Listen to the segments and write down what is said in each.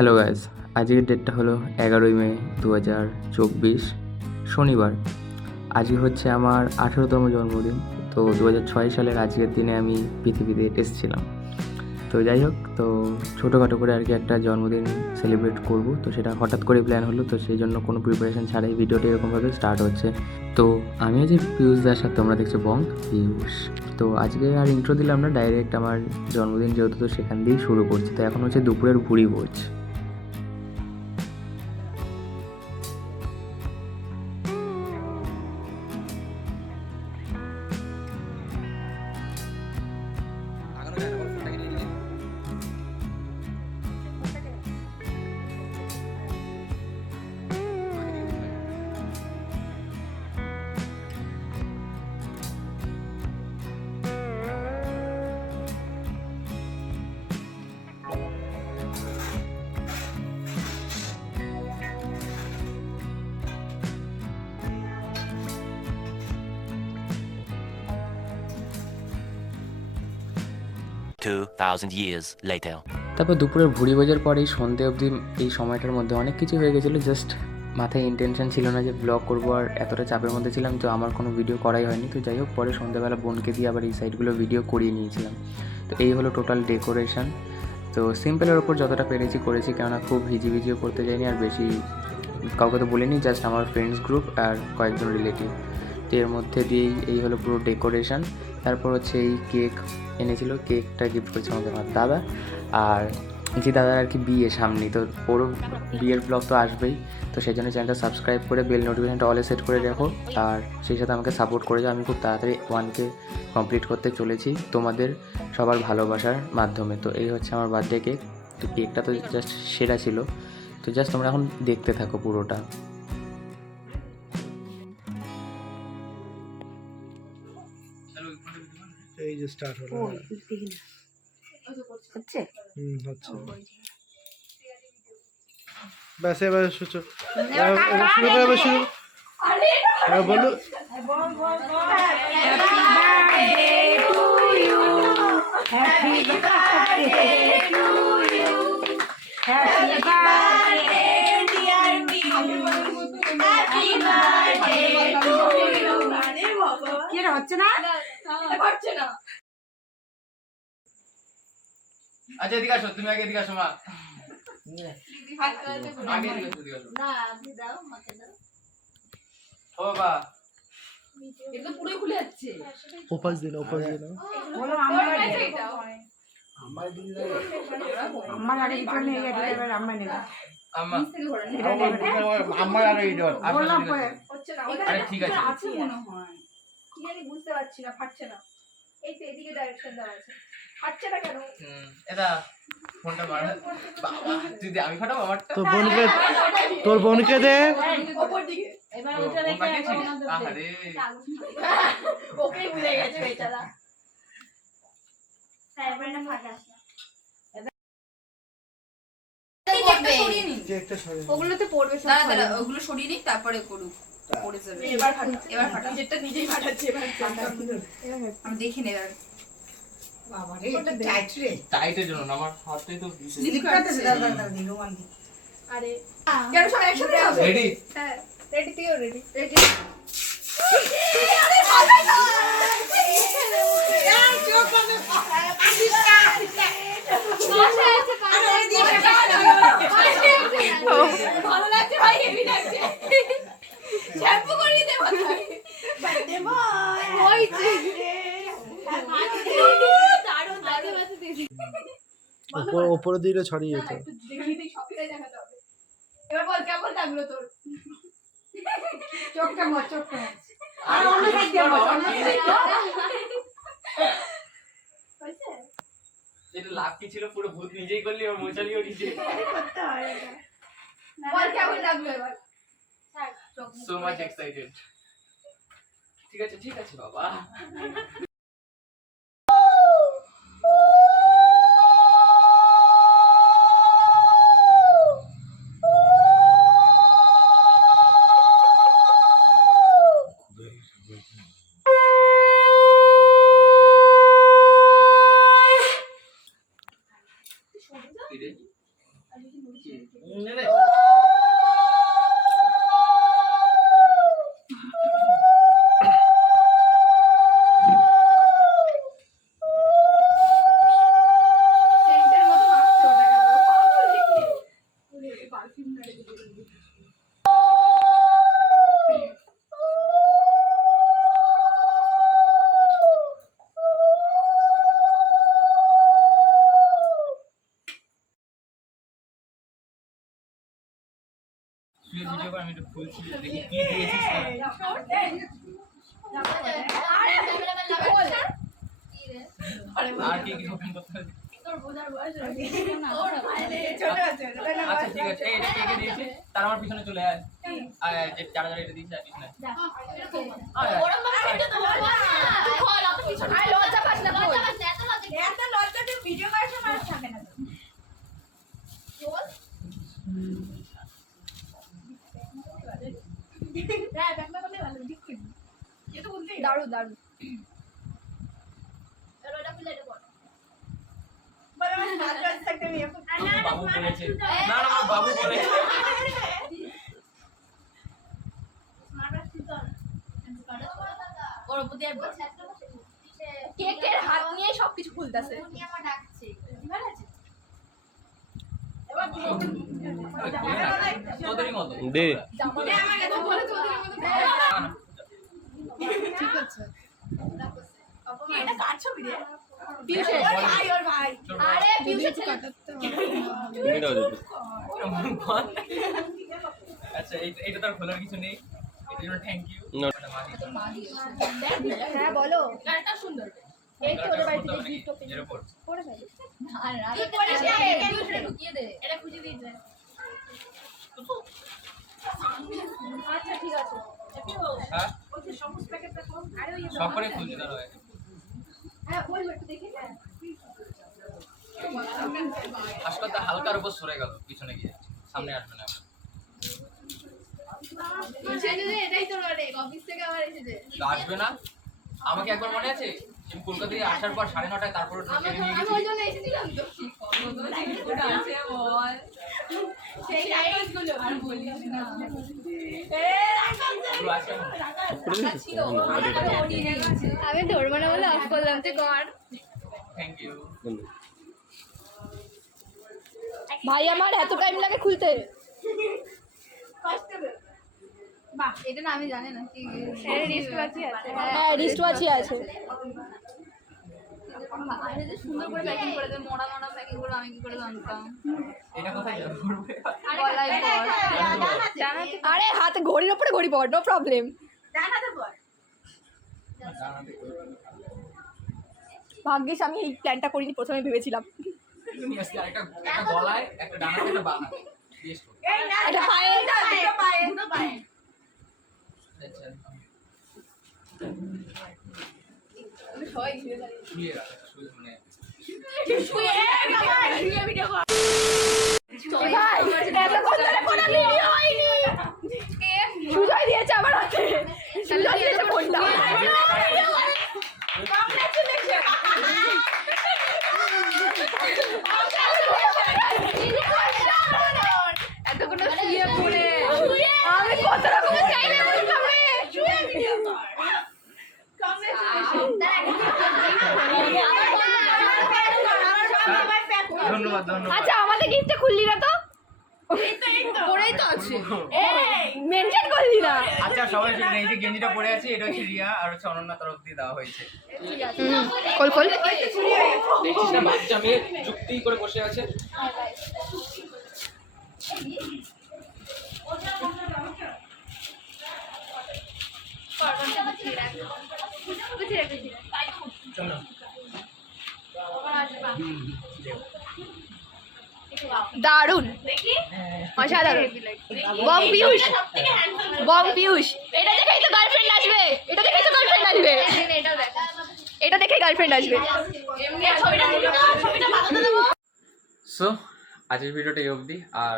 Hello guys, আজকের ডেটটা হলো 11ই মে 2024 শনিবার। আজকে হচ্ছে আমার 18তম জন্মদিন। তো 2006 সালের আজকের দিনে আমি পৃথিবীতে এসেছিলাম। তো যাই হোক, তো ছোটোখাটো করে আর কি একটা জন্মদিন সেলিব্রেট করব। তো সেটা হঠাৎ করে প্ল্যান হলো, তো সেই জন্য কোনো প্রিপারেশন ছাড়াই ভিডিওটা এরকমভাবে স্টার্ট হচ্ছে। তো আমি যে পিয়ুষ দার সাথে তোমরা দেখছো বং পিয়ুষ। তো আজকে আর ইন্ট্রো দিলাম না, ডাইরেক্ট আমার জন্মদিন যেহেতু তো সেখান দিয়েই শুরু করছি। তো এখন হচ্ছে দুপুরের ভুড়ি ভোজ। years later. তারপর দুপুরের ভুড়ি ভোজের পর এই সন্ধে অবধি এই সময়টার মধ্যে অনেক কিছু হয়ে গেছিলো। জাস্ট মাথায় ইন্টেনশন ছিল না যে ব্লগ করবো, আর এতটা চাপের মধ্যে ছিলাম, তো আমার কোনো ভিডিও করাই হয়নি। তো যাই হোক, পরে সন্ধ্যেবেলা বোনকে দিয়ে আবার এই সাইডগুলো ভিডিও করিয়ে নিয়েছিলাম। তো এই হলো টোটাল ডেকোরেশন। তো সিম্পলের ওপর যতটা পেরেছি করেছি, কেননা খুব হিজিবিজিও করতে যাইনি, আর বেশি কাউকে তো বলিনি, জাস্ট আমার ফ্রেন্ডস গ্রুপ আর কয়েকজন রিলেটিভ। তো এর মধ্যে দিয়েই এই হলো পুরো ডেকোরেশন। তারপর হচ্ছে এই কেক এনেছিল, কেকটা গিফট করেছে আমাদের আমার দাদা। আর যে দাদার আর কি বিয়ে সামনেই, তো ওরও বিয়ের ব্লগ তো আসবেই। তো সেই জন্য চ্যানেলটা সাবস্ক্রাইব করে বেল নোটিফিকেশনটা অলে সেট করে রাখো, আর সেই সাথে আমাকে সাপোর্ট করে যাও। আমি খুব তাড়াতাড়ি 1K কমপ্লিট করতে চলেছি তোমাদের সবার ভালোবাসার মাধ্যমে। তো এই হচ্ছে আমার বার্থডে কেক। তো কেকটা তো জাস্ট সেরা ছিল। তো জাস্ট তোমরা এখন দেখতে থাকো পুরোটা। এই যে স্টার্ট হলো। হচ্ছে হচ্ছে। ব্যাস এবার শুরু করে শুরু। বলো হচ্ছে না আচ্ছা এদিকে আসো, তুমি আগে এদিকে আসো মা। আগে এদিকে আসো। না আপনি দাও মাকে দাও। ও বাবা, এগুলো পুরো খুলে যাচ্ছে। ওপাশ দিন বলো আমার আগে কিছু নিয়ে গেছে, এবার আম্মা নেবে। আম্মা আমার আগে বললাম হচ্ছে না। আরে ঠিক আছে, আছে মনে হয়, কি জানি বুঝতে পারছি না, ফাটছে না। এই তো এদিকে ডাইরেকশন দেওয়া আছে, ফাটছে না কেন? এটা ফোনটা মার। বাবা তুই দে, আমি ফাটাবো আমারটা। তোর বোনকে দে। ওপর দিকে এবার ও, ওটা ও রেখে পাঠিয়েছিস? এখন ওদের আহারে ওকেই ভুলে গেছে বেচারা। হ্যাঁ এবার এটা ফাটা। কেকটা সরে ওগুলোতে পড়বে সব। দাঁড়া ওগুলো সরিয়ে নিই তারপরে করুক, পড়ে যাবে। এবার ফাটা, এবার ফাটা। নিজেরটা নিজেই ফাটাচ্ছে এবার। আমি দেখি নে এবার। টাইটের জন্য না, আমার হাতটাই তো দিদি কাটছে। আরে কেন সব একসাথে হবে? রেডি। হ্যাঁ রেডি, তুইও রেডি। রেডি ভালো লাগছে ভাই, হেভি লাগছে। শ্যাম্পু করিয়ে দে মাথায়। বার্থডে বয় ওই যে দারুণ দারুণ। ওপরে দিলে ছড়িয়ে না, যেত। একটু দেখিয়ে দিই, সবটাই দেখাতে হবে। এবার বল কেমন লাগলো তোর? চোখটা মর, চোখটা মর। আর অন্য সাইড দিয়ে মর, অন্য সাইড দিয়ে। হয়েছে? এটা লাভ কি ছিল, পুরো ভূত নিজেই করলি আর মোচালিও নিজে। বল কেমন লাগলো এবার? So much excited. ঠিক আছে বাবা। সেন্টের মতো মাখছে ওটাকে পুরো পাগল দেখি ওরে পারফিউম না রেখে দিল শুয়ে ভিডিও করে আমি একটু খুলছি দেখি কি দিয়েছিস আরে ক্যামেরা ম্যান লাগা আর কি কি ওপেন করতে হবে তোর বোঝার বয়স হয়েছে তোর আরে ছোট আছে আচ্ছা ঠিক আছে এই এটা কে দিয়েছে তার আমার পিছনে চলে আয় আর যে যারা যারা এটা দিয়েছে আর পিছনে ওরম ভাবে এটা তো লজ্জা খোল অত কিছু না লজ্জা পাস না লজ্জা পাস না এত লজ্জা তুই ভিডিও করার সময় আর থাকে না খোল হ্যাঁ ব্যাকমা করলে ভালো ঠিক করে এ তো বলতে দারুণ দারুণ এটা খুলে এটা পড় বলে আমার নাচ থাকতে আমি এখন বাবু বলেছে না না আমার বাবু বলেছে ওর উপর দিয়ে কেকের হাত নিয়ে সবকিছু খুলতেছে আমার ডাকছে ভালো আছে তোদেরই মতো দে আমাকে তো বলে তোদের মতো ঠিক আছে এটা কার ছবি রে পিউষের ওর ভাই আরে পিউষের ছেলে আচ্ছা এটা তার খোলার কিছু নেই এটার জন্য থ্যাংক ইউ হ্যাঁ বলো গানটা সুন্দর এই তো ওদের বাড়ি থেকে গিফট ওপেন এর উপর করে ফেলে আর তুই করিস না, পিউষে ঢুকিয়ে দে এটা খুঁজে দিয়ে যায় আচ্ছা ঠিক আছে হ্যাঁ ওই যে সমস্ত প্যাকেটটা কোন আরে ওই সব করে খুলছে তার হ্যাঁ বলবো একটু দেখে হ্যাঁ হাসপাতাল হালকার উপর সরে গেল পিছনে গিয়ে সামনে আসবে না পিউষে যে এটাই তো রে অফিস থেকে আবার এসেছে তো আসবে না আমাকে একবার মনে আছে আমি কলকাতা থেকে আসার পর 9:30 তারপরে ট্রেনে নিয়ে আমি গেছি ওই জন্য এসেছিলাম তো ওটা আছে বল সেই লাইটগুলো আর বলিস না পুরো আছে আমি ধরবো না বলে অফ করলাম যে কর থ্যাংক ইউ ভাই আমার এত টাইম লাগে খুলতে বাহ এটা না আমি জানি না কি রিস্ট ওয়াচই আছে হ্যাঁ রিস্ট ওয়াচই আছে আরে যে সুন্দর করে প্যাকিং করে দেয় মোড়া মোড়া প্যাকিং করে আমি কি করে জানতাম এটা কোথায় যাবে করবে গলায় পর আরে হাতে ঘড়ির উপরে ঘড়ি পড় নো প্রবলেম জানাতে বল ভাগ্যিস আমি এই প্ল্যানটা করিনি প্রথমে ভেবেছিলাম নিয়ে আসছি একটা গলায় একটা ডানাতে একটা বাঁধা বেস্ট এই না এটা পায়ে দুটো পায়ে দুটো পায়ে আচ্ছা আমি সবাই ঘিরে দাঁড়িয়ে শুয়ে রাখ শুয়ে মানে শুয়ে শুয়ে ভিডিও কর ভাই এতক্ষণ ধরে কোনো ভিডিও হয়নি সুজয় দিয়েছে আমার হাতে সুজয় দিয়েছে ফোনটা এতক্ষণ শুয়ে পড়ে আমি কত রকমের চাইলে বলতাম রে ধন্যবাদ ধন্যবাদ আচ্ছা আমাদের গিফটটা খুললি না তো পড়েই তো আছে মেনটেন করলি না আচ্ছা সবাই শুনে এই যে গেঞ্জিটা পরে আছে এটা হচ্ছে রিয়া আর হচ্ছে অনন্যা তরফ দিয়ে দেওয়া হয়েছে খোল খোল দেখছিস না বাচ্চা মেয়ে যুক্তি করে বসে আছে চলো দারুন অসাধারণ বং পিয়ুষ বং পিয়ুষ এটা দেখেই তো গার্লফ্রেন্ড আসবে এটা দেখেই তো গার্লফ্রেন্ড আসবে এটা দেখেই গার্লফ্রেন্ড আসবে সো আজকের ভিডিওটা এই অবধি আর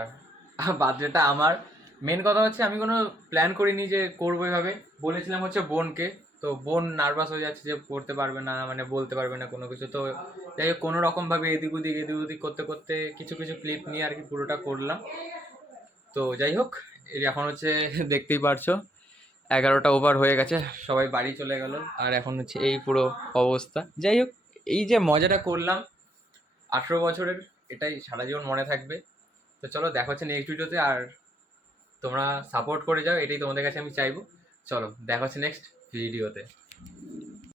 বার্থডেটা আমার মেন কথা হচ্ছে আমি কোনো প্ল্যান করিনি যে করবো এভাবে বলেছিলাম হচ্ছে বোনকে তো বোন নার্ভাস হয়ে যাচ্ছে যে করতে পারবে না, মানে বলতে পারবে না কোনো কিছু। তো যাই হোক কোনো রকমভাবে এদিক ওদিক করতে করতে কিছু ক্লিপ নিয়ে আর কি পুরোটা করলাম। তো যাই হোক এই এখন হচ্ছে দেখতেই পারছো 11টা ওভার হয়ে গেছে, সবাই বাড়ি চলে গেল, আর এখন হচ্ছে এই পুরো অবস্থা। যাই হোক এই যে মজাটা করলাম 18 বছরের, এটাই সারা জীবন মনে থাকবে। তো চলো দেখা হচ্ছে নেক্সট ভিডিওতে, আর তোমরা সাপোর্ট করে যাও, এটাই তোমাদের কাছে আমি চাইবো। চলো দেখা হচ্ছে নেক্সট ভিডিওতে।